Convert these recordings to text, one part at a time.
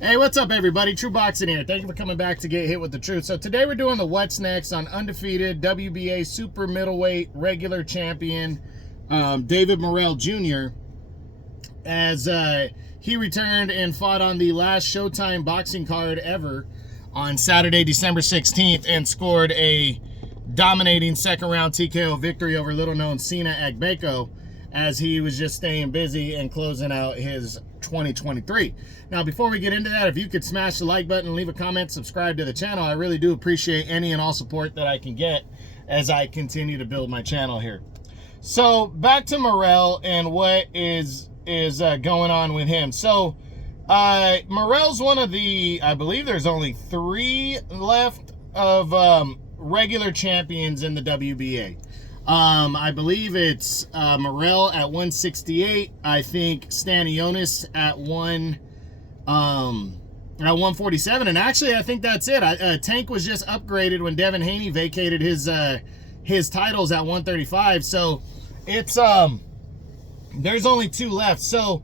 Hey, what's up, everybody? True Boxing here. Thank you for coming back to Get Hit with the Truth. So today we're doing the What's Next on undefeated WBA super middleweight regular champion David Morrell Jr. as he returned and fought on the last Showtime boxing card ever on Saturday, December 16th, and scored a dominating second-round TKO victory over little-known Sena Agbeko, as he was just staying busy and closing out his 2023. Now, before we get into that, if you could smash the like button, leave a comment, subscribe to the channel. I really do appreciate any and all support that I can get as I continue to build my channel here. So back to Morrell and what is going on with him. So Morrell's one of the, I believe there's only 3 left of regular champions in the WBA. I believe it's Morrell at 168. I think Stanionis at 147. And actually, I think that's it. Tank was just upgraded when Devin Haney vacated his titles at 135. So it's there's only 2 left. So,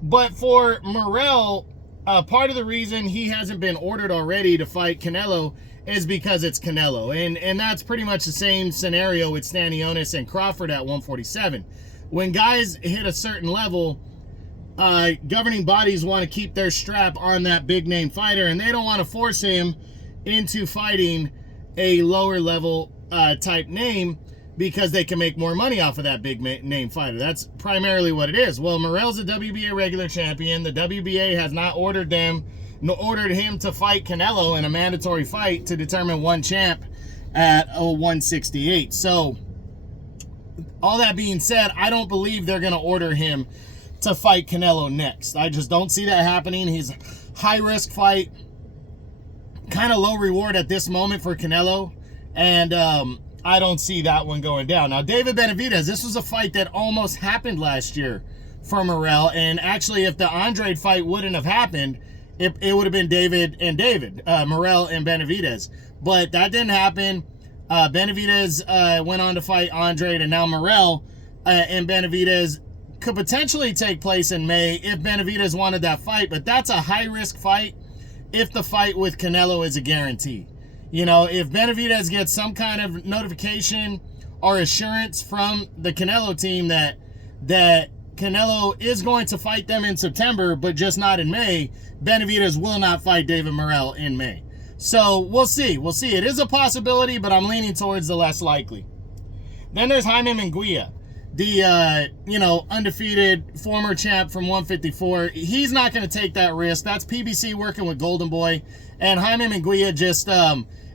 but for Morrell, part of the reason he hasn't been ordered already to fight Canelo is because it's Canelo. And that's pretty much the same scenario with Stanionis and Crawford at 147. When guys hit a certain level, governing bodies want to keep their strap on that big name fighter, and they don't want to force him into fighting a lower level type name because they can make more money off of that big name fighter. That's primarily what it is. Well, Morrell's a WBA regular champion. The WBA has not ordered him to fight Canelo in a mandatory fight to determine one champ at 168. So, all that being said, I don't believe they're going to order him to fight Canelo next. I just don't see that happening. He's a high-risk fight, kind of low reward at this moment for Canelo, and I don't see that one going down. Now, David Benavidez, this was a fight that almost happened last year for Morrell, and actually, if the Andrade fight wouldn't have happened, it would have been Morrell and Benavidez. But that didn't happen. Benavidez went on to fight Andrade, and now Morrell and Benavidez could potentially take place in May if Benavidez wanted that fight. But that's a high-risk fight if the fight with Canelo is a guarantee. You know, if Benavidez gets some kind of notification or assurance from the Canelo team that Canelo is going to fight them in September, but just not in May, Benavidez will not fight David Morrell in May. So we'll see. We'll see. It is a possibility, but I'm leaning towards the less likely. Then there's Jaime Munguia, the undefeated former champ from 154. He's not going to take that risk. That's PBC working with Golden Boy, and Jaime Munguia just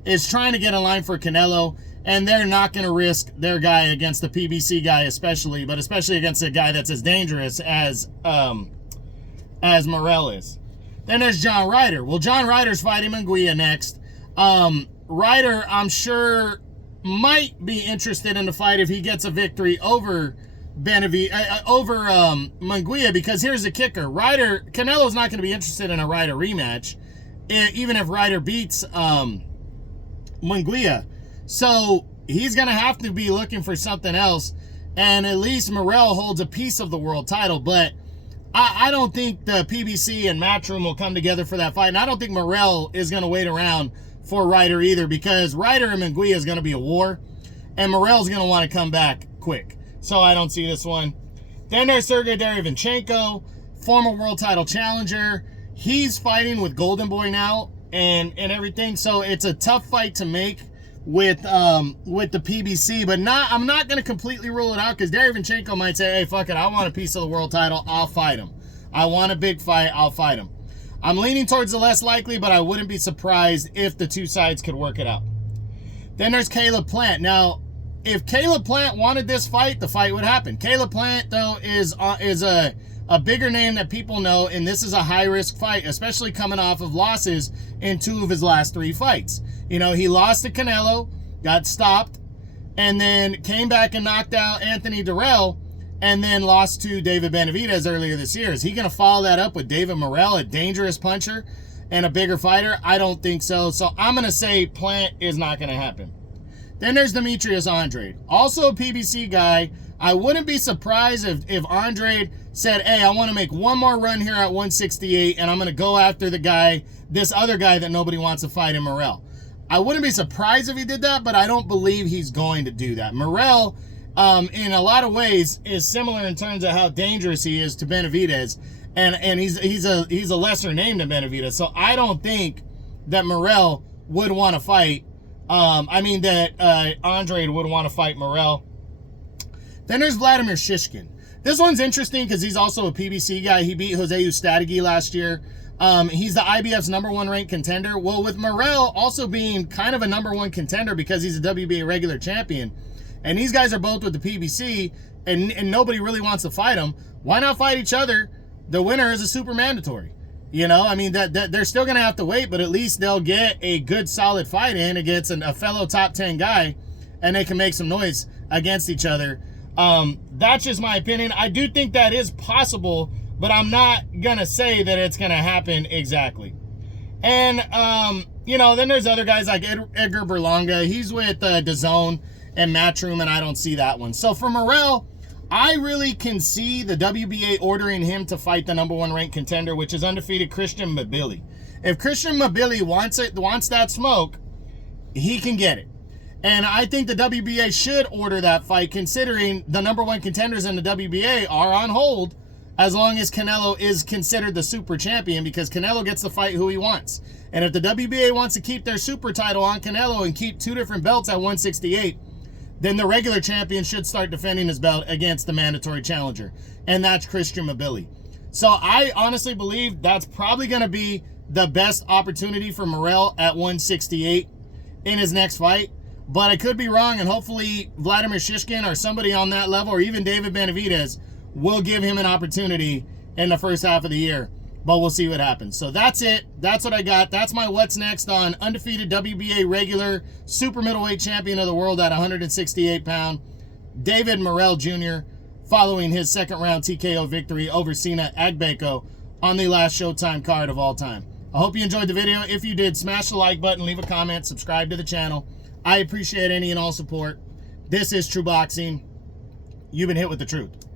is trying to get in line for Canelo. And they're not going to risk their guy against the PBC guy, especially against a guy that's as dangerous as Morrell is. Then there's John Ryder. Well, John Ryder's fighting Munguia next. Ryder, I'm sure, might be interested in the fight if he gets a victory over Munguia, because here's the kicker. Canelo's not going to be interested in a Ryder rematch, even if Ryder beats Munguia. So he's going to have to be looking for something else, and at least Morrell holds a piece of the world title. But I don't think the PBC and Matchroom will come together for that fight, and I don't think Morrell is going to wait around for Ryder either, because Ryder and Munguia is going to be a war, and Morrell's going to want to come back quick. So I don't see this one. Then there's Sergey Derevyanchenko, former world title challenger. He's fighting with Golden Boy now and everything, so it's a tough fight to make with the PBC, but I'm not going to completely rule it out, because Derevyanchenko might say, hey, fuck it, I want a piece of the world title, I'll fight him. I want a big fight, I'll fight him. I'm leaning towards the less likely, but I wouldn't be surprised if the two sides could work it out. Then there's Caleb Plant. Now, if Caleb Plant wanted this fight, the fight would happen. Caleb Plant, though, is a bigger name that people know, and this is a high-risk fight, especially coming off of losses in 2 of his last 3 fights. You know, he lost to Canelo, got stopped, and then came back and knocked out Anthony Durrell, and then lost to David Benavidez earlier this year. Is he going to follow that up with David Morrell, a dangerous puncher and a bigger fighter? I don't think so. So I'm going to say Plant is not going to happen. Then there's Demetrius Andrade, also a PBC guy. I wouldn't be surprised if Andrade said, hey, I want to make one more run here at 168, and I'm going to go after the guy, this other guy that nobody wants to fight in Morrell. I wouldn't be surprised if he did that, but I don't believe he's going to do that. Morrell, in a lot of ways, is similar in terms of how dangerous he is to Benavidez, and he's a lesser name than Benavidez. So I don't think that Morrell would want to fight. That Andre would want to fight Morrell. Then there's Vladimir Shishkin. This one's interesting because he's also a PBC guy. He beat Jose Ustadegi last year. He's the IBF's #1 ranked contender. Well, with Morrell also being kind of a #1 contender because he's a WBA regular champion, and these guys are both with the PBC, and nobody really wants to fight them, why not fight each other? The winner is a super mandatory. You know, I mean, that they're still going to have to wait, but at least they'll get a good, solid fight in against a fellow top 10 guy, and they can make some noise against each other. That's just my opinion. I do think that is possible, but I'm not going to say that it's going to happen exactly. And, then there's other guys like Edgar Berlanga. He's with DAZN and Matchroom, and I don't see that one. So for Morrell, I really can see the WBA ordering him to fight the #1 ranked contender, which is undefeated Christian Mabili. If Christian Mabili wants that smoke, he can get it. And I think the WBA should order that fight, considering the #1 contenders in the WBA are on hold as long as Canelo is considered the super champion, because Canelo gets to fight who he wants. And if the WBA wants to keep their super title on Canelo and keep 2 different belts at 168, then the regular champion should start defending his belt against the mandatory challenger, and that's Christian Mabili. So I honestly believe that's probably going to be the best opportunity for Morrell at 168 in his next fight. But I could be wrong, and hopefully Vladimir Shishkin or somebody on that level, or even David Benavidez, will give him an opportunity in the first half of the year. But we'll see what happens. So that's it. That's what I got. That's my what's next on undefeated WBA regular super middleweight champion of the world at 168 pound, David Morrell Jr., following his second round TKO victory over Sena Agbeko on the last Showtime card of all time. I hope you enjoyed the video. If you did, smash the like button, leave a comment, subscribe to the channel. I appreciate any and all support. This is True Boxing. You've been hit with the truth.